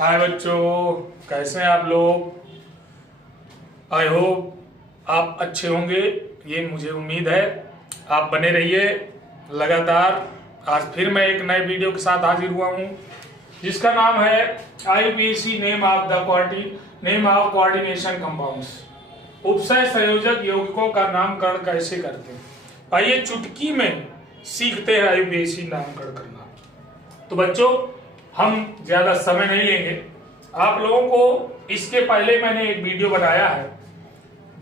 हाय बच्चों, कैसे हैं आप लोग। आई होप आप अच्छे होंगे, ये मुझे उम्मीद है। आप बने रहिए लगातार। आज फिर मैं एक नए वीडियो के साथ हाजिर हुआ हूँ जिसका नाम है IUPAC name of coordination compounds. उपसय संयोजक यौगिकों का नामकरण कैसे करते हैं, आइए चुटकी में सीखते हैं IUPAC नामकरण करना। तो बच्चों, हम ज्यादा समय नहीं लेंगे। आप लोगों को इसके पहले मैंने एक वीडियो बनाया है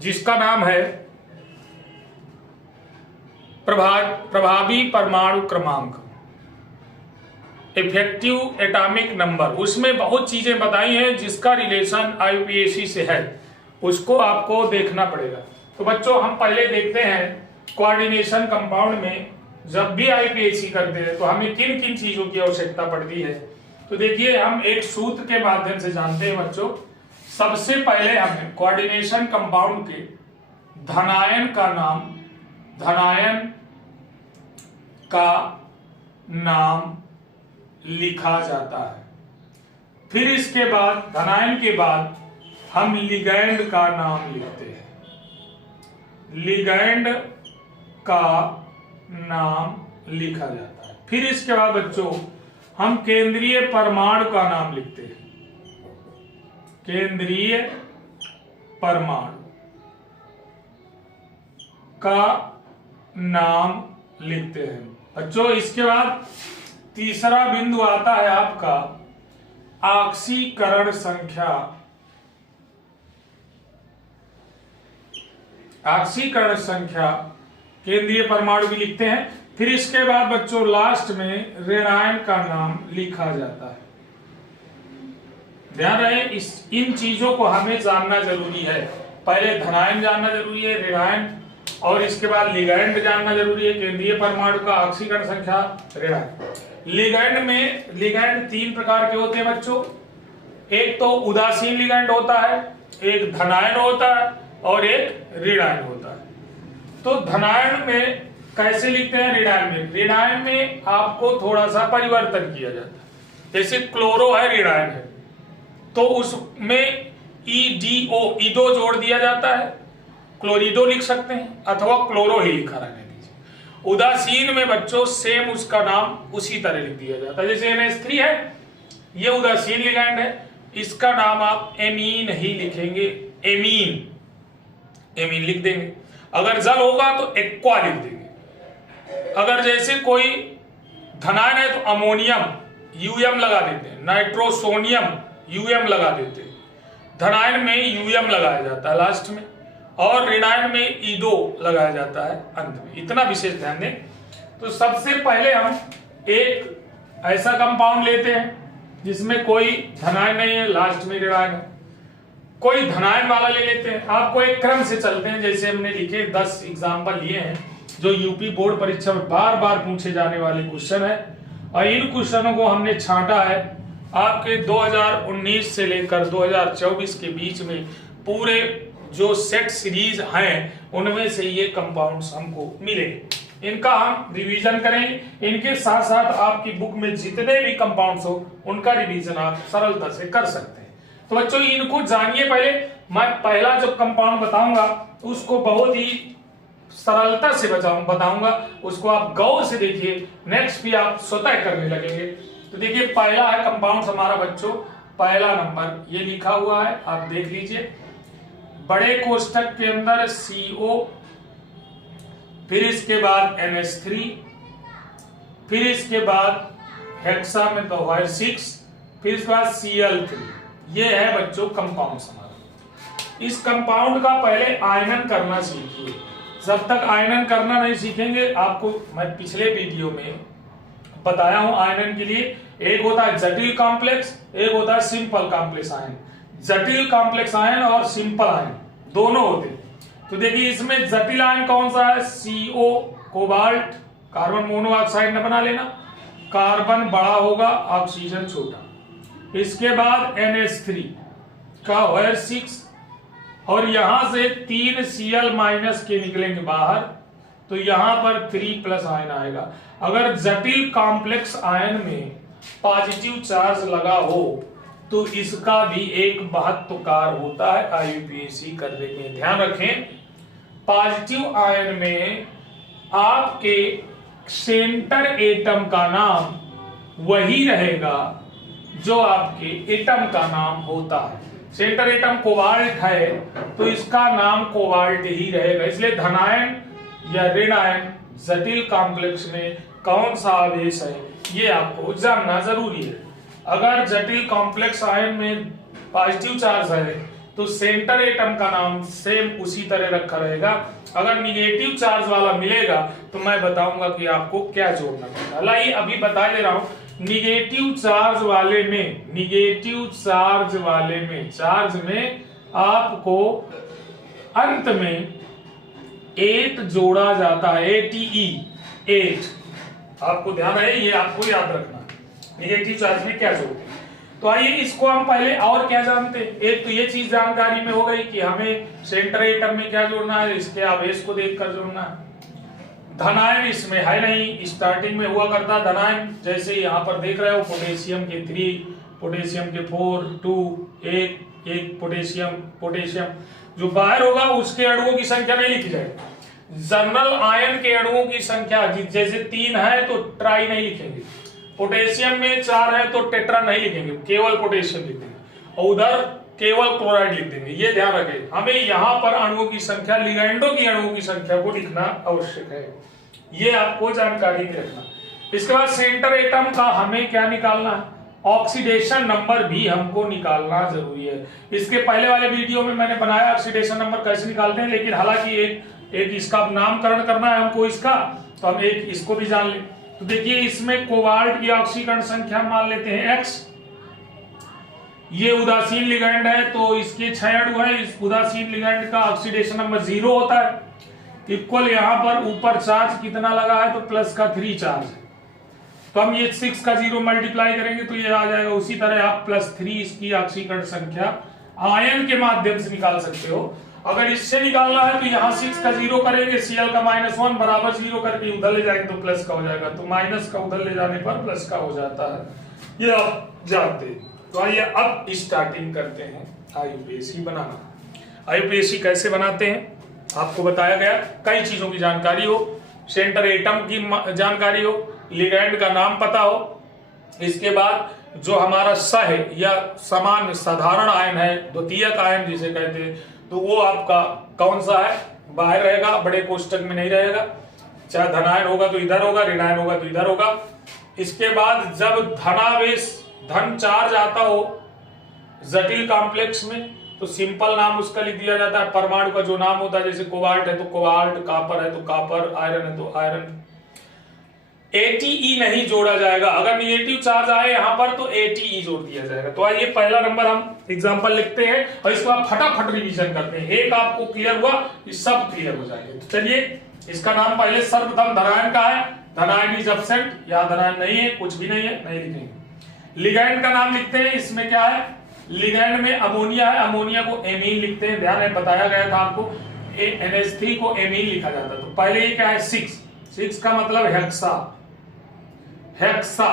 जिसका नाम है प्रभावी परमाणु क्रमांक, इफेक्टिव एटॉमिक नंबर। उसमें बहुत चीजें बताई हैं जिसका रिलेशन IUPAC से है, उसको आपको देखना पड़ेगा। तो बच्चों, हम पहले देखते हैं कोऑर्डिनेशन कंपाउंड में जब भी IUPAC करते हैं तो हमें किन किन चीजों की आवश्यकता पड़ती है। तो देखिए, हम एक सूत्र के माध्यम से जानते हैं बच्चों। सबसे पहले हमें कोऑर्डिनेशन कंपाउंड के धनायन का नाम लिखा जाता है। फिर इसके बाद धनायन के बाद हम लिगैंड का नाम लिखते हैं, लिगैंड का नाम लिखा जाता है। फिर इसके बाद बच्चों हम केंद्रीय परमाणु का नाम लिखते हैं, केंद्रीय परमाणु का नाम लिखते हैं बच्चों। इसके बाद तीसरा बिंदु आता है आपका ऑक्सीकरण संख्या। ऑक्सीकरण संख्या केंद्रीय परमाणु भी लिखते हैं। फिर इसके बाद बच्चों लास्ट में ऋणायन का नाम लिखा जाता है। ध्यान रहे, इन चीजों को हमें जानना जरूरी है। पहले धनायन जानना जरूरी है, ऋणायन, और इसके बाद लिगैंड जानना जरूरी है, केंद्रीय परमाणु का ऑक्सीकरण संख्या, ऋणायन। लिगैंड तीन प्रकार के होते हैं बच्चों। एक तो उदासीन लिगैंड होता है, एक धनायन होता है और एक ऋणायन होता है। तो धनायन में कैसे लिखते हैं, ऋणायन में आपको थोड़ा सा परिवर्तन किया जाता है। जैसे क्लोरो है, ऋणायन है, तो उसमें ईडो जोड़ दिया जाता है, क्लोरिडो लिख सकते हैं, अथवा क्लोरो ही लिखा रहने दीजिए। उदासीन में बच्चों सेम उसका नाम उसी तरह लिख दिया जाता है। जैसे NH3 है, ये उदासीन लिगैंड है, इसका नाम आप एमीन ही लिखेंगे, एमीन लिख देंगे। अगर जल होगा तो एक्वा लिख देंगे। अगर जैसे कोई धनायन है तो अमोनियम UM लगा देते हैं, नाइट्रोसोनियम UM लगा देते हैं। धनायन में UM लगाया जाता है लास्ट में, और ऋणायन में ईडो लगाया जाता है अंत में। इतना विशेष ध्यान दें। तो सबसे पहले हम एक ऐसा कंपाउंड लेते हैं जिसमें कोई धनायन नहीं है, लास्ट में ऋणायन है। कोई धनायन वाला ले लेते हैं। आपको एक क्रम से चलते हैं, जैसे हमने लिखे 10 एग्जाम्पल लिए हैं जो यूपी बोर्ड परीक्षा में बार बार पूछे जाने वाले क्वेश्चन है, और इन क्वेश्चनों को हमने छांटा है आपके 2019 से लेकर 2024 के बीच में। पूरे जो सेट सीरीज हैं उनमें से ये कंपाउंड्स हमको मिले। इनका हम रिवीजन करेंगे। इनके साथ साथ आपकी बुक में जितने भी कंपाउंड्स हो उनका रिवीजन आप सरलता से कर सकते हैं। तो बच्चों, इनको जानिए। पहले मैं पहला जो कंपाउंड बताऊंगा उसको बहुत ही सरलता से बताऊंगा, उसको आप गौर से देखिए, नेक्स्ट भी आप स्वतः करने लगेंगे। तो देखिए, पहला है कंपाउंड हमारा बच्चों, पहला नंबर ये लिखा हुआ है, आप देख लीजिए। बड़े कोष्ठक के अंदर CO, फिर इसके बाद NH3, फिर इसके बाद हेक्सा में तो 6, फिर इसके बाद Cl3। ये है बच्चों कंपाउंड हमारा। इस कंपाउंड का पहले आयनन करना सीखिए। जब तक आयनन करना नहीं सीखेंगे, आपको मैं पिछले वीडियो में बताया हूं आयनन के लिए एक होता है जटिल कॉम्प्लेक्स, एक होता है सिंपल कॉम्प्लेक्स आयन। जटिल कॉम्प्लेक्स आयन और सिंपल आयन दोनों होते हैं। तो देखिए, इसमें जटिल आयन कौन सा है, CO कोबाल्ट, कार्बन मोनोऑक्साइड न बना लेना, कार्बन बड़ा होगा, ऑक्सीजन छोटा। इसके बाद NH3 का 6, और यहां से 3 Cl- के निकलेंगे बाहर, तो यहां पर 3+ आयन आएगा। अगर जटिल कॉम्प्लेक्स आयन में पॉजिटिव चार्ज लगा हो तो इसका भी एक महत्वकार होता है आईयूपीएसी करने में। ध्यान रखें, पॉजिटिव आयन में आपके सेंटर एटम का नाम वही रहेगा जो आपके एटम का नाम होता है। सेंटर एटम कोबाल्ट है तो इसका नाम कोबाल्ट ही रहेगा। इसलिए धनायन या ऋण आयन जटिल कॉम्प्लेक्स में कौन सा आवेश है ये आपको जानना जरूरी है। अगर जटिल कॉम्प्लेक्स आयन में पॉजिटिव चार्ज है तो सेंटर एटम का नाम सेम उसी तरह रखा रहेगा। अगर निगेटिव चार्ज वाला मिलेगा तो मैं बताऊंगा कि आपको क्या जोड़ना पड़ेगा। लाइए अभी बता दे रहा हूं, निगेटिव चार्ज वाले में चार्ज में आपको अंत में 8 जोड़ा जाता है, ATE 8। आपको ध्यान है, ये आपको याद रखना निगेटिव चार्ज में क्या जोड़ते हैं। तो आइए इसको हम पहले और क्या जानते हैं। एक तो ये चीज जानकारी में हो गई कि हमें सेंटर एटम में क्या जोड़ना है, इसके आवेश को देखकर जोड़ना है। धनायन इसमें है नहीं, स्टार्टिंग में हुआ करता धनायन, जैसे यहाँ पर देख रहे हो पोटेशियम के 3, पोटेशियम के 4, 2, 1 पोटेशियम जो बाहर होगा उसके अणुओं की संख्या नहीं लिखी जाएगी। जनरल आयन के अणुओं की संख्या जैसे 3 है तो ट्राई नहीं लिखेंगे, पोटेशियम में 4 है तो टेट्रा नहीं लिखेंगे, केवल पोटेशियम लिख देंगे, और उधर केवल क्लोराइड लिख देंगे। ये ध्यान रखें, हमें यहाँ पर अणुओं की संख्या, लिगैंडों की अणुओं की संख्या को लिखना आवश्यक है, ये आपको जानकारी में रखना। इसके बाद सेंटर एटम का हमें क्या निकालना है, ऑक्सीडेशन नंबर भी हमको निकालना जरूरी है। इसके पहले वाले वीडियो में मैंने बनाया ऑक्सीडेशन नंबर कैसे निकालते हैं, लेकिन हालांकि एक इसका नामकरण करना है हमको इसका, तो हम एक इसको भी जान लें। तो देखिए इसमें कोबाल्ट की ऑक्सीकरण संख्या मान लेते हैं X। ये उदासीन लिगैंड है तो इसके 6 अणु है। इस उदासीन लिगैंड का ऑक्सीडेशन नंबर 0 होता है। इक्वल यहाँ पर ऊपर चार्ज कितना लगा है तो प्लस का 3 चार्ज है, तो हम ये 6 का 0 मल्टीप्लाई करेंगे तो ये आ जाएगा। उसी तरह आप +3 इसकी ऑक्सीकरण संख्या आयन के माध्यम से निकाल सकते हो। अगर इससे निकालना है तो यहाँ 6 का 0 करेंगे, Cl का -1 बराबर 0 करके उधर ले जाएंगे तो प्लस का हो जाएगा, तो माइनस का उधर ले जाने पर प्लस का हो जाता है। ये आप जानते हैं। तो आइए अब स्टार्टिंग करते हैं आईयूपीएसी बनाना। आईयूपीएसी कैसे बनाते हैं आपको बताया गया, कई चीजों की जानकारी हो, सेंटर एटम की जानकारी हो, लिगैंड का नाम पता हो, इसके बाद जो हमारा सह या समान साधारण आयन है, द्वितीयक आयन जिसे कहते हैं, तो वो आपका कौन सा है, बाहर रहेगा, बड़े कोष्टक में नहीं रहेगा। चाहे धनायन होगा तो इधर होगा, ऋणायन होगा तो इधर होगा। इसके बाद जब धनावेश धन चार्ज आता हो जटिल कॉम्प्लेक्स में तो सिंपल नाम उसका लिख दिया जाता है। परमाणु का जो नाम होता है, जैसे कोबाल्ट है तो कोबाल्ट, कॉपर है तो कॉपर, आयरन है तो आयरन। ATE नहीं जोड़ा जाएगा, अगर निगेटिव चार्ज आए यहां पर तो ATE जोड़ दिया जाएगा। तो आइए पहला नंबर हम एग्जांपल लिखते हैं और इसको आप फटाफट रिवीजन करते हैं। एक आपको क्लियर हुआ, ये सब क्लियर हो जाएंगे। तो चलिए इसका नाम पहले सर्वप्रथम धनायन का है, धनायन इज एब्सेंट, यहां धनायन नहीं है, कुछ भी नहीं है, नहीं लिखेंगे। लिगैंड का नाम लिखते हैं, इसमें क्या है, लिगैंड में अमोनिया है, अमोनिया को एमीन लिखते हैं। ध्यान है, बताया गया था आपको NH3 को एमीन लिखा जाता है। तो पहले ये क्या है, 6 का मतलब हेक्सा, हेक्सा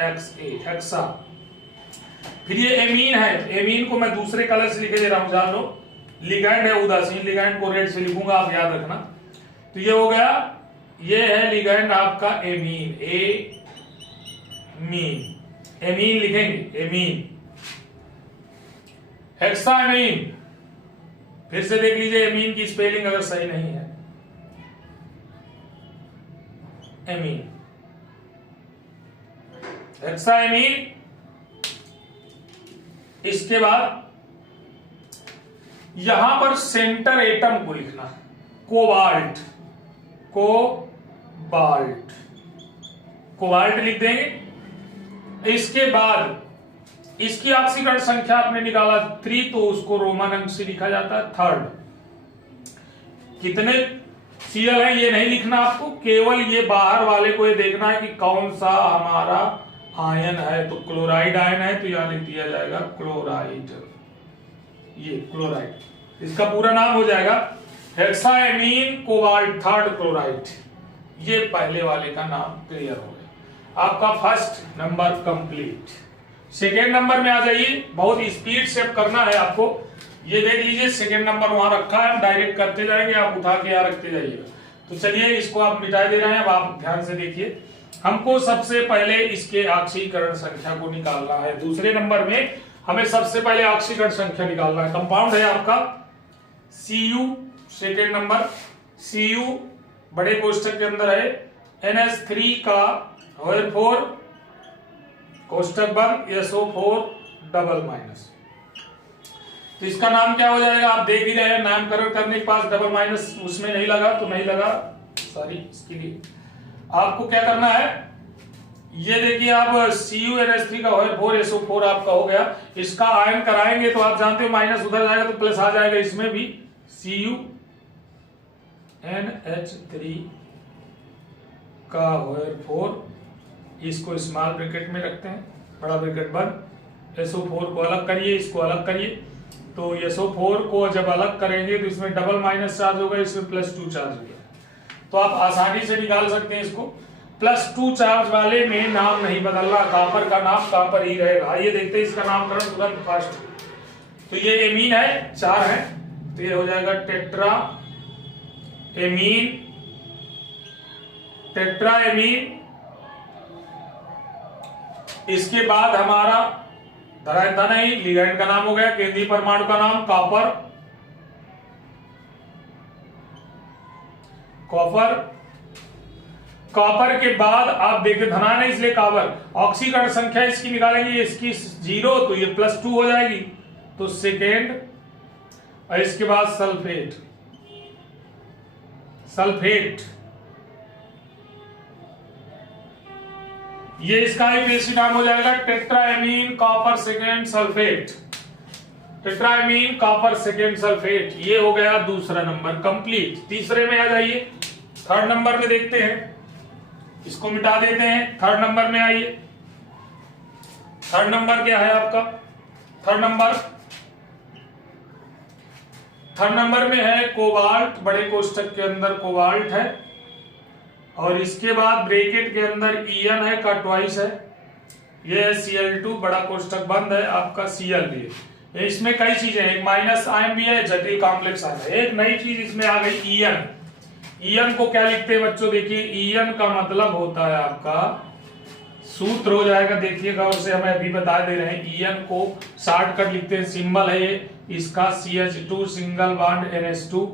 HEXA हेक्सा। फिर ये एमीन है, एमीन को मैं दूसरे कलर से लिखे दे रहा हूं, जान लो। लिगैंड है उदासीन, लिगैंड को रेड से लिखूंगा, आप याद रखना। तो ये हो गया, ये है लिगैंड आपका एमीन, एमीन लिखेंगे, एमीन, हेक्सामीन। फिर से देख लीजिए एमीन की स्पेलिंग अगर सही नहीं है, एमीन, हेक्सामीन। इसके बाद यहां पर सेंटर एटम को लिखना, कोबाल्ट, कोबाल्ट लिख देंगे। इसके बाद इसकी ऑक्सीकरण संख्या आपने निकाला 3, तो उसको रोमन अंक से लिखा जाता है 3rd। कितने Cl है ये नहीं लिखना आपको, केवल ये बाहर वाले को ये देखना है कि कौन सा हमारा आयन है। तो क्लोराइड आयन है तो यहां लिख दिया जाएगा क्लोराइड, ये क्लोराइड। इसका पूरा नाम हो जाएगा हेक्सामीन कोबाल्ट 3rd क्लोराइड। ये पहले वाले का नाम क्लियर हो गया। आपका first number complete. Second number में आ जाइए, बहुत स्पीड से करना है आपको। ये देख लीजिए सेकेंड नंबर वहां रखा है, हम डायरेक्ट करते जाएंगे, आप उठा के यहाँ रखते जाइएगा। तो चलिए इसको आप मिटा दे रहे हैं। अब आप ध्यान से देखिए, हमको सबसे पहले इसके ऑक्सीकरण संख्या को निकालना है। दूसरे नंबर में हमें सबसे पहले ऑक्सीकरण संख्या निकालना है। कंपाउंड है आपका Cu, सेकेंड नंबर Cu बड़े कोष्ठक के अंदर है NH3 का होल 4 कोष्ठक बंद SO4 डबल माइनस। तो इसका नाम क्या हो जाएगा, आप देख ही रहे हैं, नामकरण करने के पास डबल माइनस उसमें नहीं लगा तो नहीं लगा, सॉरी। इसके लिए आपको क्या करना है, ये देखिए आप CuNH3 का होल 4 SO4 आपका हो गया। इसका आयन कराएंगे तो आप जानते हो माइनस उधर जाएगा तो प्लस आ जाएगा, इसमें भी CuNH3 का होल 4, इसको स्मॉल ब्रैकेट में रखते हैं, बड़ा ब्रैकेट बंद। SO4 को अलग करिए, इसको अलग करिए। तो SO4 को जब अलग करेंगे तो इसमें डबल माइनस चार्ज होगा, इसमें +2 चार्ज होगा। तो आप आसानी से निकाल सकते हैं इसको। +2 चार्ज वाले में नाम नहीं बदलना, कॉपर का नाम कॉपर ही रहेगा। ये देखते हैं इसका नामकरण तुरंत फास्ट। तो ये एमीन है, 4 है, तो ये हो जाएगा टेट्रा एमीन। Tetra amine. इसके बाद हमारा धरायता था नहीं, लिगैंड का नाम हो गया, केंद्रीय परमाणु का नाम कॉपर। कॉपर। कॉपर के बाद आप देखिए धनायन है इसलिए कॉपर। ऑक्सीकरण संख्या इसकी निकालेंगे, इसकी 0 तो ये +2 हो जाएगी, तो सेकेंड। और इसके बाद सल्फेट। सल्फेट ये इसका एक बेसिक नाम हो जाएगा tetraammine copper second sulphate. Tetraammine copper second sulphate, ये हो गया दूसरा नंबर कंप्लीट। तीसरे में आ जाइए, थर्ड नंबर में देखते हैं, इसको मिटा देते हैं। थर्ड नंबर में आइए। थर्ड नंबर क्या है आपका, थर्ड नंबर में है कोबाल्ट, बड़े कोष्ठक के अंदर कोबाल्ट है, और इसके बाद ब्रैकेट के अंदर En है का ट्वाइस है, ये है Cl2 बड़ा कोष्ठक बंद है आपका Cl भी है। इसमें कई चीजें हैं, एक माइनस आयन भी है, जटिल कॉम्प्लेक्स आयन है। एक नई चीज इसमें आ गई En। En को क्या लिखते हैं बच्चों, देखिए En का मतलब होता है आपका, सूत्र हो जाएगा, देखिएगा और से हमें अभी बता दे रहे हैं। En को शॉर्टकट लिखते हैं, सिंबल है ये इसका CH2 single bond NH2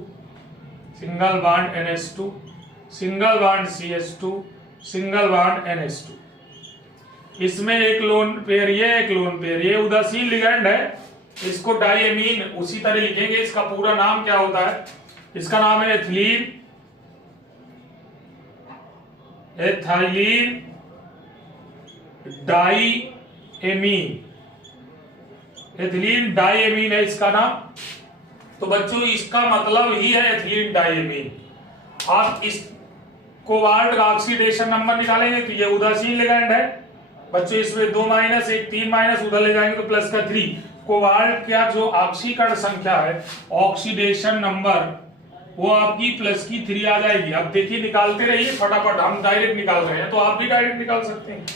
single bond NH2 single bond CH2 single bond NH2। इसमें एक लोन पेयर, ये एक लोन पेयर, ये उदासीन लिगैंड है, इसको डाइएमीन उसी तरह लिखेंगे। इसका पूरा नाम क्या होता है, इसका नाम है एथिलीन डाइएमीन। एथिलीन डाइएमीन है इसका नाम। तो बच्चों इसका मतलब ही है एथिलीन डाइएमीन। आप इस कोबाल्ट का ऑक्सीडेशन नंबर निकालेंगे तो ये उदासीन लिगैंड है बच्चों, इसमें 2 माइनस 1 3 माइनस, उधर ले जाएंगे तो प्लस का 3। कोबाल्ट का जो ऑक्सीकरण संख्या है, ऑक्सीडेशन नंबर, वो आपकी +3 आ जाएगी। अब देखिए निकालते रहिए फटाफट, हम डायरेक्ट निकाल रहे हैं तो आप भी डायरेक्ट निकाल सकते हैं।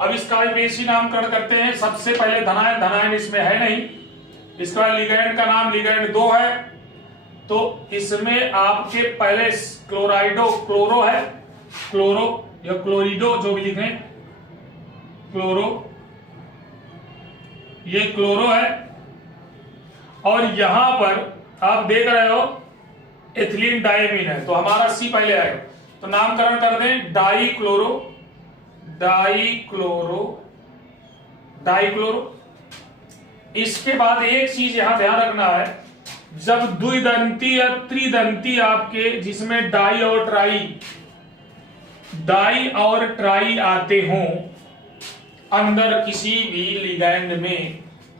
अब इसका बेसिक नामकरण करते हैं। सबसे पहले धनायन, धनायन इसमें है नहीं। इसका लिगैंड का नाम लिगैंड 2 है, तो इसमें आपके पहले क्लोराइडो, क्लोरो है, क्लोरो या क्लोरिडो जो भी लिखें, क्लोरो, ये क्लोरो है। और यहां पर आप देख रहे हो एथिलीन डाइएमीन है, तो हमारा C पहले आएगा, तो नामकरण कर दें डाइक्लोरो, डाइक्लोरो, डाइक्लोरो। इसके बाद एक चीज यहां ध्यान रखना है, जब द्विदंती या त्रिदंती आपके जिसमें डाई और ट्राई आते हों अंदर किसी भी लिगैंड में,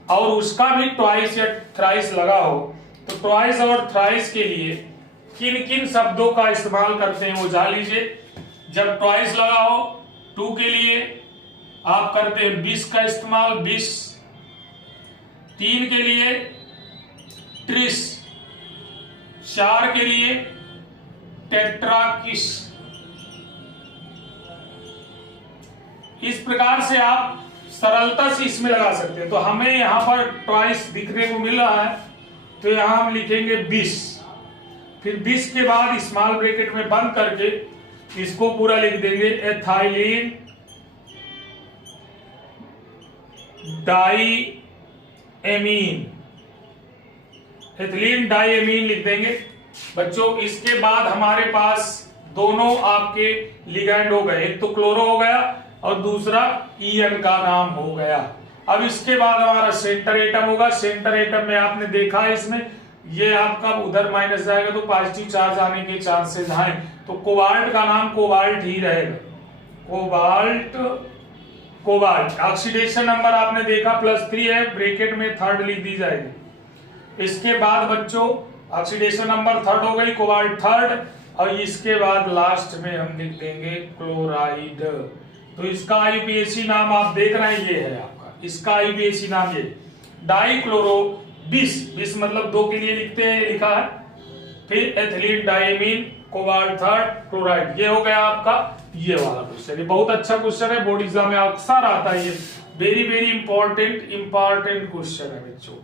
और उसका भी ट्वाइस या थ्राइस लगा हो, तो ट्वाइस और थ्राइस के लिए किन किन शब्दों का इस्तेमाल करते हैं वो जान लीजिए। जब ट्वाइस लगा हो 2 के लिए आप करते हैं 20 का इस्तेमाल, 20। 3 के लिए ट्रिस, 4 के लिए टेट्राकिस, इस प्रकार से आप सरलता से इसमें लगा सकते हैं। तो हमें यहाँ पर ट्वाइस दिखने को मिल रहा है, तो यहाँ हम लिखेंगे 20, फिर 20 के बाद स्मॉल ब्रैकेट में बंद करके इसको पूरा लिख देंगे एथाइलिन डाईएमीन, एथिलीन डाईएमीन लिख देंगे बच्चों। इसके बाद हमारे पास दोनों आपके लिगैंड हो गए, एक तो क्लोरो हो गया और दूसरा ईएन का नाम हो गया। अब इसके बाद हमारा सेंटर एटम होगा। सेंटर एटम में आपने देखा है इसमें ये आपका उधर माइनस जाएगा तो पॉजिटिव चार्ज आने के चांसेस हैं, तो कोबाल्ट का नाम कोबाल्ट ही रहेगा, कोबाल्ट। कोबाल्ट ऑक्सीडेशन नंबर आपने देखा +3 है, ब्रैकेट में 3rd लिख दी जाएगी। इसके बाद बच्चों ऑक्सीडेशन नंबर 3rd हो गई, कोबाल्ट 3rd, और इसके बाद लास्ट में हम लिख देंगे क्लोराइड। तो इसका आईयूपीएसी नाम आप देख रहे हैं, ये है आपका, इसका आईयूपीएसी नाम ये डाईक्लोरो 20 मतलब 2 के लिए लिखते हैं, लिखा है। फिर एथिलीन डाईएमीन, कोबाल्ट 3rd, क्लोराइड। ये हो गया आपका ये वाला क्वेश्चन। ये बहुत अच्छा क्वेश्चन है, बोर्ड एग्जाम में अक्सर आता है, ये वेरी वेरी इंपॉर्टेंट क्वेश्चन है बच्चों,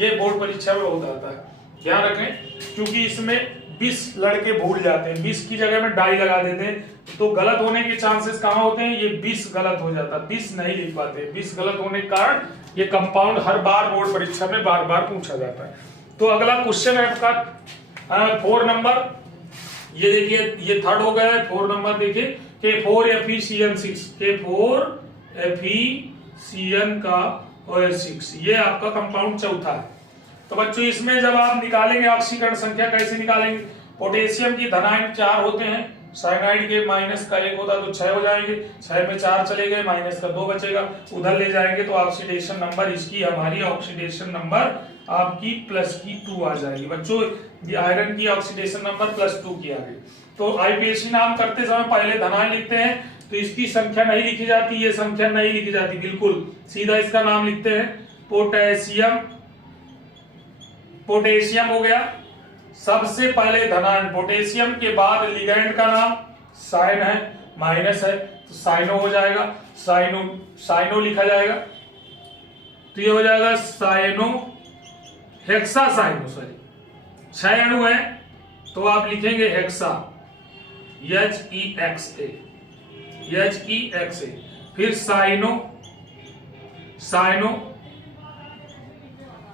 ये बोर्ड परीक्षा में बहुत आता है, ध्यान रखें। क्योंकि इसमें 20 लड़के भूल जाते हैं, 20 की जगह में डाई लगा देते हैं, तो गलत होने के चांसेस कहां होते हैं, ये 20 गलत हो जाता है, 20 नहीं लिख पाते। 20 गलत होने के कारण ये कंपाउंड हर बार बोर्ड परीक्षा में बार बार पूछा जाता है। तो अगला क्वेश्चन है आपका 4 नंबर, ये देखिए ये 3rd हो गया है। 4 नंबर देखिए K4FeCN6, K4FeCN का OH6, ये आपका कंपाउंड चौथा है। तो बच्चों इसमें जब आप निकालेंगे ऑक्सीकरण संख्या कैसे निकालेंगे, पोटेशियम की धनायन 4 होते हैं, साइनाइड के माइनस का 1 होता तो 6 हो जाएंगे, 6 में 4 चले गए, माइनस का 2 बचेगा, उधर ले जाएंगे तो ऑक्सीडेशन नंबर इसकी हमारी ऑक्सीडेशन नंबर आपकी +2 आ जाएगी बच्चों। ये आयरन की ऑक्सीडेशन नंबर +2 की आ गई। तो आईपीएसी नाम करते समय पहले धनायन लिखते हैं, तो इसकी संख्या नहीं लिखी जाती, ये संख्या नहीं लिखी जाती, बिल्कुल सीधा इसका नाम लिखते हैं पोटेशियम। पोटेशियम हो गया सबसे पहले धनायन, पोटेशियम के बाद लिगैंड का नाम साइन है, माइनस है तो साइनो हो जाएगा, साइनो लिखा जाएगा, तो ये हो जाएगा साइनो हेक्सा साइनो, सॉरी 6 अणु है तो आप लिखेंगे हेक्सा, HEXA, फिर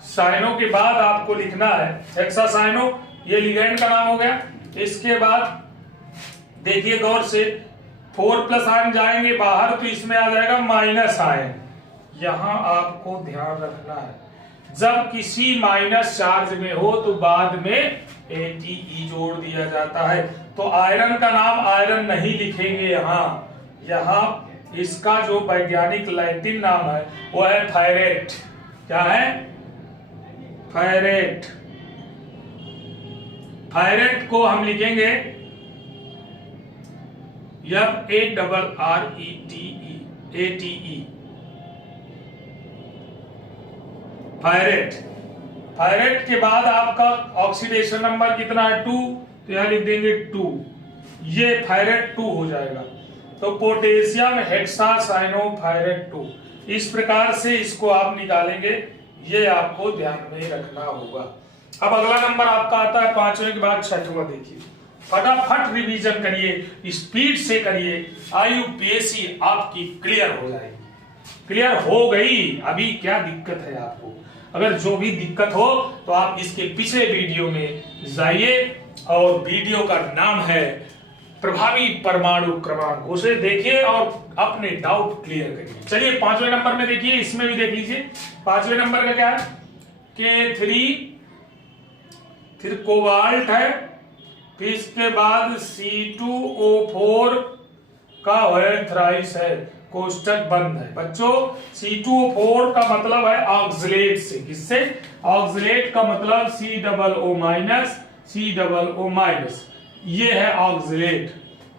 साइनो के बाद आपको लिखना है हेक्सा साइनो, ये लिगैंड का नाम हो गया। इसके बाद देखिए गौर से 4+ आयन जाएंगे बाहर तो इसमें आ जाएगा माइनस आयन। यहां आपको ध्यान रखना है, जब किसी माइनस चार्ज में हो तो बाद में ATE जोड़ दिया जाता है। तो आयरन का नाम आयरन नहीं लिखेंगे यहां इसका जो वैज्ञानिक लैटिन नाम है वो है फायरेट। क्या है? फायरेट। फायरेट को हम लिखेंगे FARRETE, फायरेट। फायरेट के बाद आपका ऑक्सीडेशन नंबर कितना है 2, तो यहां लिख देंगे 2, ये फायरेट 2 हो जाएगा। तो पोटेशियम हेक्सासाइनोफायरेट 2, इस प्रकार से इसको आप निकालेंगे, ये आपको ध्यान में रखना होगा। अब अगला नंबर आपका आता है 5वें के बाद 6वां। देखिए फटाफट रिवीजन करिए, स्पीड से करिए, आईयूपीएसी आपकी क्लियर हो जाएगी। क्लियर हो गई? अभी क्या दिक्कत है आपको? अगर जो भी दिक्कत हो तो आप इसके पिछले वीडियो में जाइए और वीडियो का नाम है प्रभावी परमाणु क्रमांक, उसे देखिए और अपने डाउट क्लियर करिए। चलिए 5वें नंबर में देखिए, इसमें भी देख लीजिए 5वें नंबर का क्या है, K3, फिर कोबाल्ट है, फिर इसके बाद C2O4 का थ्राइस है, कोष्टक बंद है। बच्चों C2O4 का मतलब है ऑक्सलेट से, किससे? ऑक्सलेट का मतलब COO-, ये है ऑक्सलेट,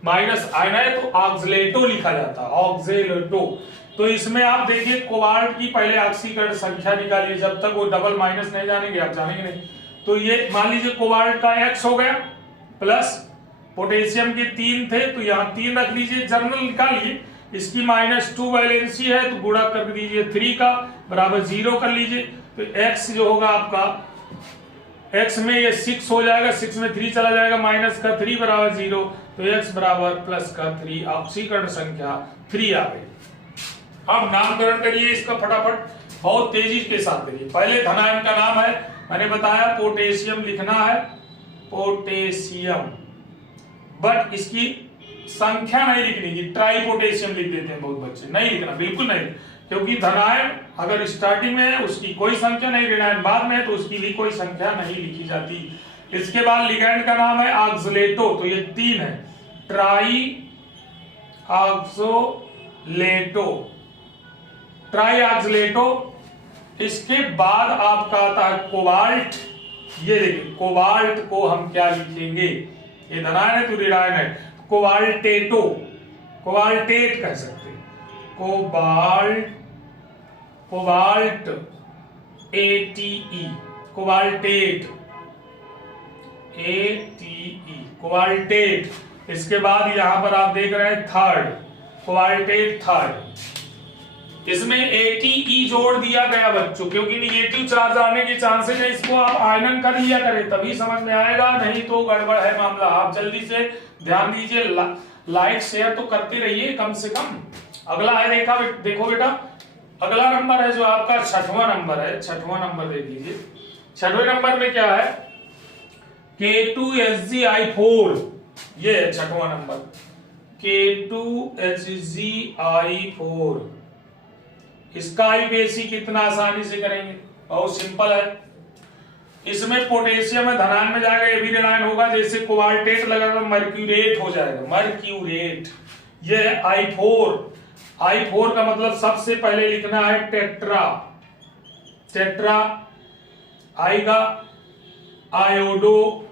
माइनस आयन है तो ऑक्सलेटो लिखा जाता है, ऑक्सलेटो। तो इसमें आप देखिए कोबाल्ट की पहले ऑक्सीकरण संख्या निकालिए, जब तक वो डबल माइनस नहीं जानेंगे आप जानेंगे नहीं। तो ये मान लीजिए कोबाल्ट का X हो गया, प्लस पोटेशियम के 3 थे तो यहाँ 3 रख लीजिए, जर्नल निकालिए। इसकी -2 वैलेंसी है तो गुणा कर दीजिए 3 का बराबर 0 कर लीजिए। तो x जो होगा आपका, x में ये 6 हो जाएगा, 6 में 3 चला जाएगा, -3 बराबर 0, तो x बराबर +3 ऑक्सीकरण संख्या 3 आ गई। अब नामकरण करिए इसका फटाफट, बहुत तेजी के साथ करिए। पहले धनायन का नाम है, मैंने बताया पोटेशियम लिखना है, पोटेशियम, बट इसकी संख्या नहीं लिखनी है, ट्राई पोटेशियम लिख देते हैं बहुत बच्चे, नहीं लिखना, बिल्कुल नहीं, क्योंकि धनायन अगर स्टार्टिंग में है उसकी कोई संख्या नहीं, ऋणायन बाद में है तो उसकी भी कोई संख्या नहीं लिखी जाती। इसके बाद लिगैंड का नाम है ऑक्सलेटो, तो ये 3 है, ट्राई ऑक्सोलेटो, ट्राई ऑक्सलेटो। इसके बाद आपका आता है कोबाल्ट, ये देखिए कोबाल्ट को हम क्या लिखेंगे, ये धनायन है तो ऋणायन है, कोबाल्टेटो, कोबाल्टेट कह सकते हैं, cobalt ATE, cobaltate ATE, cobaltate. इसके बाद यहां पर आप देख रहे हैं थर्ड, कोबाल्टेट थर्ड, इसमें ATE जोड़ दिया गया बच्चों, क्योंकि निगेटिव चार्ज आने के चांसेस है, इसको आप आयनन कर लिया करें तभी समझ में आएगा, नहीं तो गड़बड़ है मामला। आप जल्दी से ध्यान दीजिए, लाइक शेयर तो करते रहिए कम से कम। अगला है देखो बेटा, अगला नंबर है जो आपका 6वां नंबर है, 6वां नंबर देख लीजिए। 6वें नंबर में क्या है, K2HgI4, ये है 6वां नंबर, K2HgI4। इसका आईपीएसी कितना आसानी से करेंगे, बहुत सिंपल है। इसमें पोटेशियम है, धनायन में जाएगा, ये भी ऋणायन होगा, जैसे कोबाल्टेट लगाएगा मर्क्यूरेट हो जाएगा, मर्क्यूरेट। ये है I4, I4 का मतलब सबसे पहले लिखना है टेट्रा, टेट्रा आएगा, आयोडो,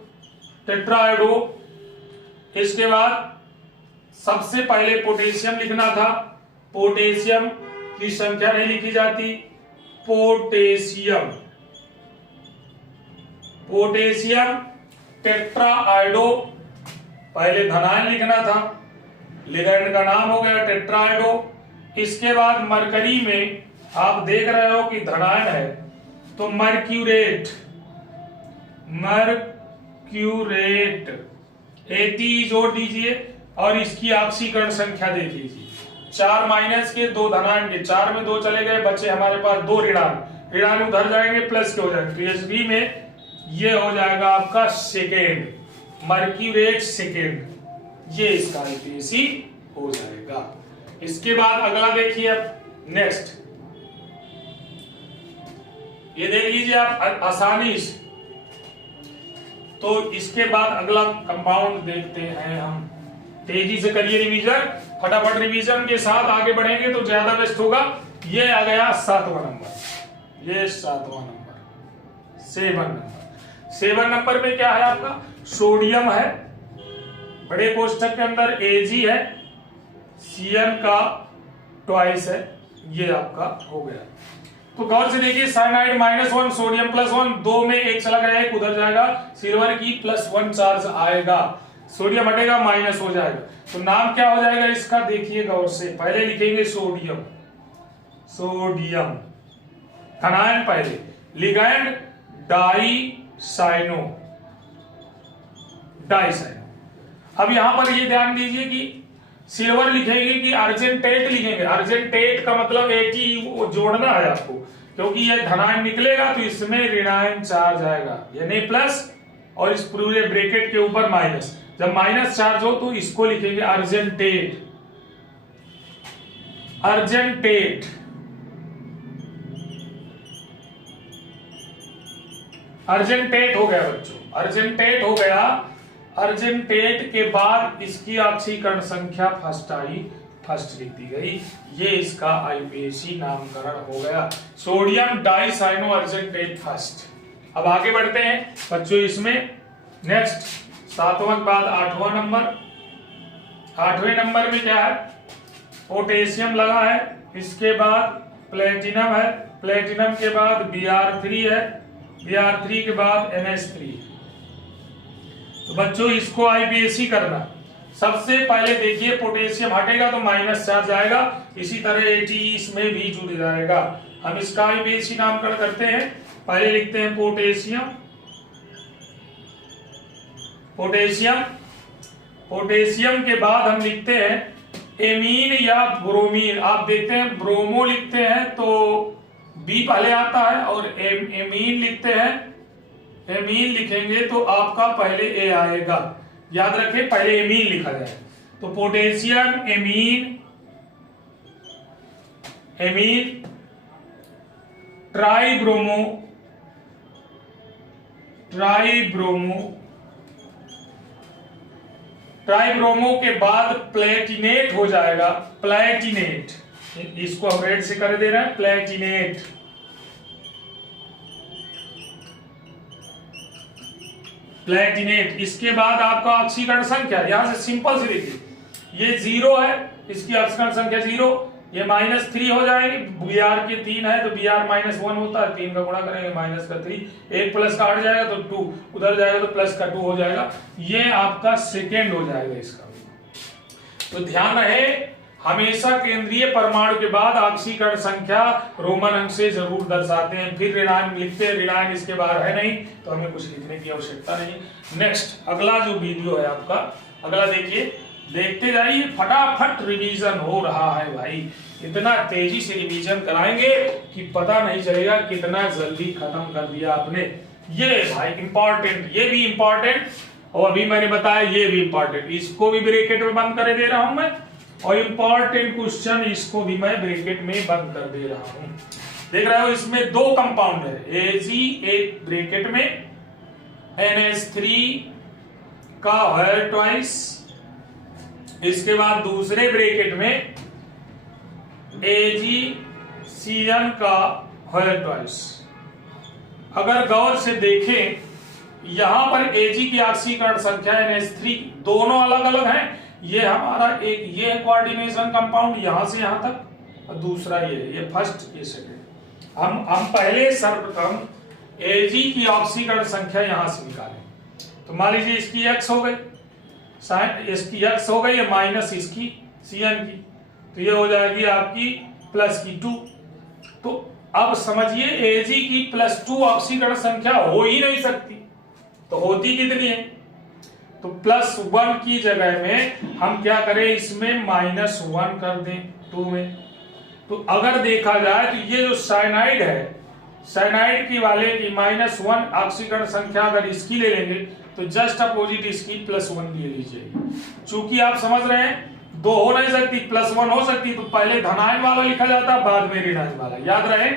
टेट्रा आयोडो। इसके बाद सबसे पहले पोटेशियम लिखना था, पोटेशियम की संख्या नहीं लिखी जाती, पोटेशियम, पोटेशियम टेट्राआयोडो, पहले धनायन लिखना था, लिगैंड का नाम हो गया टेट्राआयोडो। इसके बाद मरकरी में आप देख रहे हो कि धनायन है तो मर्क्यूरेट, मर्क्यूरेट ATE जोड़ दीजिए और इसकी ऑक्सीकरण संख्या देख लीजिए, 4 माइनस के 2 धनायन के, 4 में 2 चले गए, बचे हमारे पास 2 ऋणायन, ऋणायन उधर जाएंगे प्लस के हो जाएंगे, तो SB में ये हो जाएगा आपका सेकेंड, मर्क्यूरेट सेकेंड, ये इसका आईपीएसी हो जाएगा। इसके बाद अगला देखिए, नेक्स्ट ये देख लीजिए आप आसानी से। तो इसके बाद अगला कंपाउंड देखते हैं हम, तेजी से करिए रिवीजन, फटाफट रिवीजन के साथ आगे बढ़ेंगे तो ज्यादा बेस्ट होगा। ये आ गया 7वां नंबर, ये 7वां नंबर, 7 नंबर। 7 नंबर में क्या है आपका, सोडियम है, बड़े कोष्ठक के अंदर Ag है, Cn का ट्वाइस है, ये आपका हो गया। तो गौर से देखिए, साइनाइड -1, सोडियम +1, 2 में 1 चला गया, 1 उधर जाएगा, सिल्वर की +1 चार्ज आएगा, सोडियम हटेगा माइनस हो जाएगा, तो नाम क्या हो जाएगा इसका, देखिए गौर से, पहले लिखेंगे सोडियम, सोडियम धनायन पहले, लिगैंड डाइसाइनो, डाइसाइनो। अब यहां पर ये ध्यान दीजिए कि सिल्वर लिखेंगे कि अर्जेंटेट लिखेंगे, अर्जेंटेट का मतलब AT जोड़ना है आपको, क्योंकि ये धनायन निकलेगा तो इसमें ऋणायन चार्ज आएगा, यानी प्लस और इस पूरे ब्रैकेट के ऊपर माइनस, जब माइनस चार्ज हो तो इसको लिखेंगे अर्जेंटेट, अर्जेंटेट। अर्जेंटेट हो गया बच्चों, अर्जेंटेट हो गया। अर्जेंटेट के बाद इसकी ऑक्सीकरण संख्या फर्स्ट आई, फर्स्ट लिख दी गई, ये इसका आईपीएसी नामकरण हो गया, सोडियम डाइसाइनो अर्जेंटेट फर्स्ट। अब आगे बढ़ते हैं बच्चों इसमें, नेक्स्ट 7वां के बाद 8वां नंबर। 8वें नंबर में क्या है, पोटेशियम लगा है, इसके बाद प्लेटिनम है, प्लेटिनम के बाद Br3 है, Br3 के बाद NH3। तो बच्चों इसको आईपीएसी करना, सबसे पहले देखिए पोटेशियम हटेगा तो माइनस चार्ज आएगा, इसी तरह Ag इसमें भी जुड़ जाएगा। हम इसका भी बेसी नामकरण करते हैं। पहले लिखते हैं पोटेशियम, पोटेशियम, पोटेशियम के बाद हम लिखते हैं एमीन या ब्रोमीन। आप देखते हैं ब्रोमो लिखते हैं तो बी पहले आता है, और एमीन लिखते हैं, एमीन लिखेंगे तो आपका पहले ए आएगा। याद रखें पहले एमीन लिखा जाए। तो potassium amine, amine tribromo, tribromo, tribromo के बाद प्लेटिनेट हो जाएगा, प्लेटिनेट, इसको हम रेड से कर दे रहे हैं, प्लेटिनेट। प्लेटिनेट। इसके बाद आपका ऑक्सीकरण संख्या, यहां से सिंपल से देखिए, ये 0 है, इसकी ऑक्सीकरण संख्या 0, ये -3 हो जाएगी। Br के 3 है तो Br -1 होता है, 3 का गुणा करेंगे -3, एक प्लस का हट जाएगा तो 2, उधर जाएगा तो प्लस का 2 हो जाएगा। ये आपका सेकेंड हो जाएगा इसका। तो ध्यान रहे हमेशा केंद्रीय परमाणु के बाद ऑक्सीकरण संख्या रोमन अंक से जरूर दर्शाते हैं। फिर ऋणायन लिखते हैं, ऋणायन इसके बाहर है नहीं तो हमें कुछ लिखने की आवश्यकता नहीं। नेक्स्ट अगला जो वीडियो है आपका, अगला देखिए, देखते जाइए, फटाफट रिवीजन हो रहा है भाई। इतना तेजी से रिवीजन कराएंगे कि पता नहीं चलेगा कितना जल्दी खत्म कर दिया आपने। ये भाई इंपॉर्टेंट, ये भी इंपॉर्टेंट, और अभी मैंने बताया ये भी इंपॉर्टेंट, इसको भी ब्रैकेट में बंद कर दे रहा हूं मैं, और इंपॉर्टेंट क्वेश्चन इसको भी मैं ब्रैकेट में बंद कर दे रहा हूं। देख रहे हो इसमें 2 कंपाउंड है, Ag एक ब्रैकेट में, NH3 का हर ट्वाइस, इसके बाद दूसरे ब्रैकेट में AgCN का हर ट्वाइस। अगर गौर से देखें यहां पर Ag की ऑक्सीकरण संख्या NH3 दोनों अलग अलग हैं। ये हमारा एक ये कोऑर्डिनेशन कंपाउंड यहां से यहां तक, और दूसरा ये फर्स्ट, ये सेकंड। हम पहले सर्वप्रथम Ag की ऑक्सीकरण संख्या यहां से निकालें। तो मान लीजिए इसकी x हो गई, इसकी x हो गई, माइनस इसकी Cn की, तो ये हो जाएगी आपकी प्लस की 2। तो अब समझिए Ag की +2 ऑक्सीकरण संख्या हो ही नहीं सकती, तो होती कितनी है? तो +1 की जगह में हम क्या करें, इसमें -1 कर दें 2 में। तो अगर देखा जाए तो ये जो साइनाइड है, साइनाइड की वाले की -1 ऑक्सीकरण संख्या अगर इसकी ले लेंगे तो जस्ट अपोजिट इसकी +1 ले लीजिए। चूंकि आप समझ रहे हैं 2 हो नहीं सकती, +1 हो सकती, तो पहले धनायन वाला लिखा जाता, बाद में ऋणायन वाला। याद रहे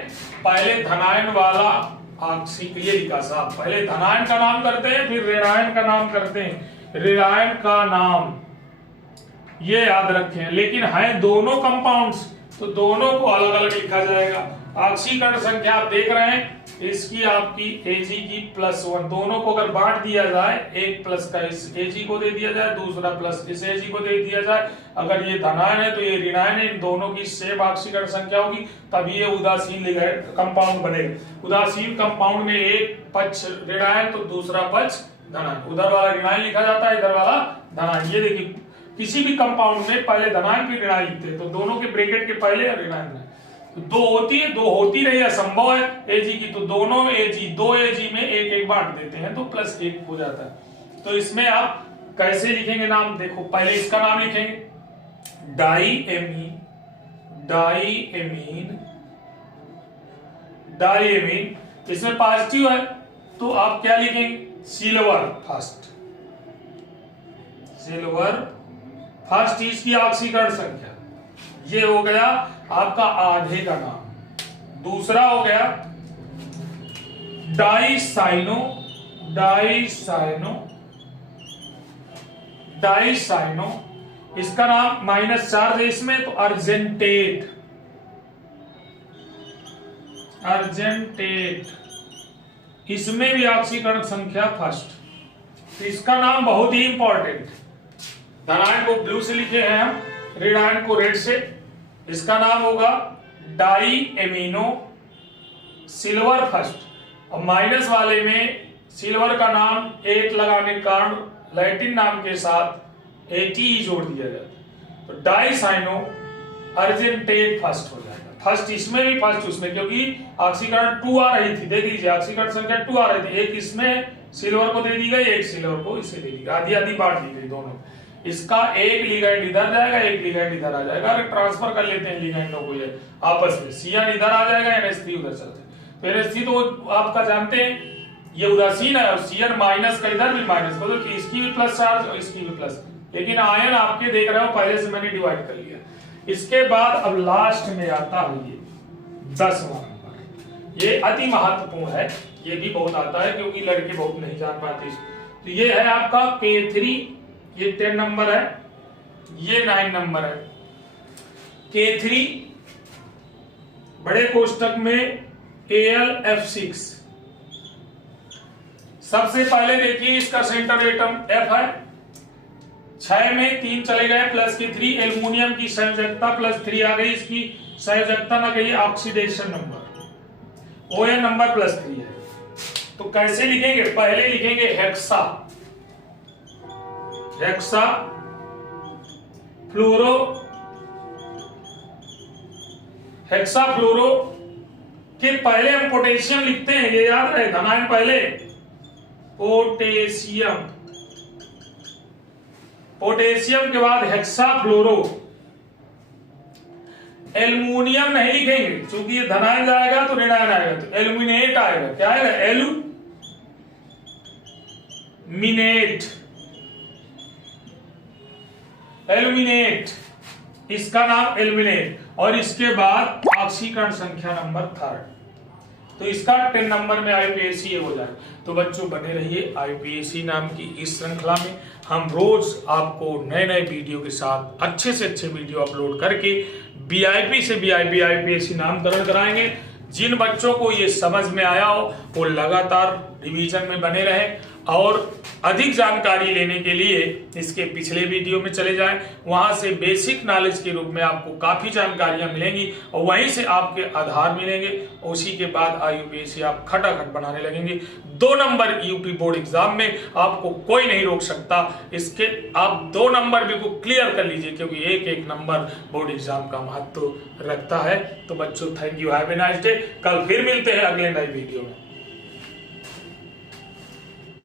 पहले धनायन वाला ये लिखा साहब, पहले धनायन का नाम करते हैं फिर ऋणायन का नाम करते हैं, ऋणायन का नाम, ये याद रखें। लेकिन है दोनों कंपाउंड्स तो दोनों को अलग अलग लिखा जाएगा। ऑक्सीकरण संख्या आप देख रहे हैं इसकी आपकी Ag की +1, दोनों को अगर बांट दिया जाए, एक प्लस का इस Ag को दे दिया जाए, दूसरा प्लस इस Ag को दे दिया जाए, अगर ये धनायन है तो ये ऋणायन है, इन दोनों की सेम ऑक्सीकरण संख्या होगी, तभी ये उदासीन कंपाउंड बनेगा। उदासीन कंपाउंड में एक पक्ष ऋणायन तो दूसरा पक्ष धनायन, उधर वाला ऋणायन लिखा जाता है, इधर वाला धनायन। ये देखिए किसी भी कंपाउंड में पहले धनायन फिर ऋणायन लिखते हैं, तो दोनों के ब्रैकेट के पहले ऋणायन है। तो 2 होती है, 2 होती नहीं, असंभव है Ag की, तो दोनों Ag, 2 Ag में एक बांट देते हैं तो +1 हो जाता है। तो इसमें आप कैसे लिखेंगे नाम, देखो पहले इसका नाम लिखेंगे डाईएमीन, डाईएमीन, डाईएमीन। इसमें पॉजिटिव है तो आप क्या लिखेंगे, सिल्वर फर्स्ट, सिल्वर फर्स्ट। इसकी ऑक्सीकरण संख्या ये हो गया आपका आधे का नाम। दूसरा हो गया डाइसाइनो, डाइसाइनो, डाइसाइनो, इसका नाम -4 है इसमें, तो अर्जेंटेट, अर्जेंटेट, इसमें भी ऑक्सीकरण संख्या फर्स्ट। तो इसका नाम बहुत ही इंपॉर्टेंट, धनायन को ब्लू से लिखे हैं हम, ऋणायन को रेड से। इसका नाम होगा डाईएमीनो, सिल्वर फर्स्ट। और माइनस वाले में सिल्वर का नाम 8 लगाने के कारण लैटिन नाम के साथ ATE जोड़ दिया जाता है तो डाइसाइनो अर्जेंटेट फर्स्ट हो जाएगा। फर्स्ट इसमें भी फर्स्ट उसमें, क्योंकि ऑक्सीकरण 2 आ रही थी, देख लीजिए ऑक्सीकरण संख्या 2 आ रही थी, एक इसमें सिल्वर को दे दी गई, एक सिल्वर को इसे दे दी गई, आधी आधी बांट दी गई दोनों। इसका एक लिगैंड इधर जाएगा, एक लिगैंड इधर आ जाएगा, अगर ट्रांसफर कर लेते हैं लिगैंडों को ये आपस में, CN इधर आ जाएगा, NH3 उधर चलते हैं। तो NH3 तो आपका जानते हैं ये उदासीन है, और CN माइनस का इधर भी माइनस को, तो इसकी भी प्लस चार्ज और इसकी भी प्लस, लेकिन आयन आपके देख रहे हो पहले से मैंने डिवाइड कर लिया। इसके बाद अब लास्ट में आता है ये 10वां नंबर, ये अति महत्वपूर्ण है, ये भी बहुत आता है क्योंकि लड़के बहुत नहीं जान पाते। तो ये है आपका K3, ये 10 नंबर है, ये 9 नंबर है। K3 बड़े कोष्टक में AlF6। सबसे पहले देखिए इसका सेंटर एटम F है, 6 में 3 चले गए प्लस के 3, एल्युमिनियम की संयोजकता प्लस 3 आ गई, इसकी संयोजकता ना कहिए oxidation number, ON number plus 3 है। तो कैसे लिखेंगे, पहले लिखेंगे हेक्सा, हेक्सा फ्लोरो, हेक्सा फ्लोरो के पहले हम पोटेशियम लिखते हैं, ये याद रहे, धनायन पहले पोटेशियम, पोटेशियम के बाद हेक्सा फ्लोरो। एल्युमिनियम नहीं लिखेंगे क्योंकि ये धनायन जाएगा तो ऋणायन आएगा, तो एल्यूमिनेट आएगा, क्या आएगा, एल्यूमिनेट, एल्यूमिनेट, इसका नाम एल्यूमिनेट। और इसके बाद ऑक्सीकरण संख्या नंबर 3, तो इसका 10 नंबर में IUPAC हो जाए। तो बच्चों बने रहिए IUPAC नाम की इस श्रृंखला में, हम रोज आपको नए नए वीडियो के साथ अच्छे से अच्छे वीडियो अपलोड करके BIP से BIP IUPAC नामकरण कराएंगे। जिन बच्चों को ये समझ में आया हो वो लगातार रिवीजन में बने रहें, और अधिक जानकारी लेने के लिए इसके पिछले वीडियो में चले जाएं, वहां से बेसिक नॉलेज के रूप में आपको काफी जानकारियां मिलेंगी और वहीं से आपके आधार मिलेंगे। उसी के बाद IUPAC आप खटाखट बनाने लगेंगे। 2 नंबर यूपी बोर्ड एग्जाम में आपको कोई नहीं रोक सकता, इसके आप 2 नंबर भी को क्लियर कर लीजिए, क्योंकि एक एक नंबर बोर्ड एग्जाम का महत्व रखता है। तो बच्चों thank you, have a nice day. कल फिर मिलते हैं अगले नए वीडियो में।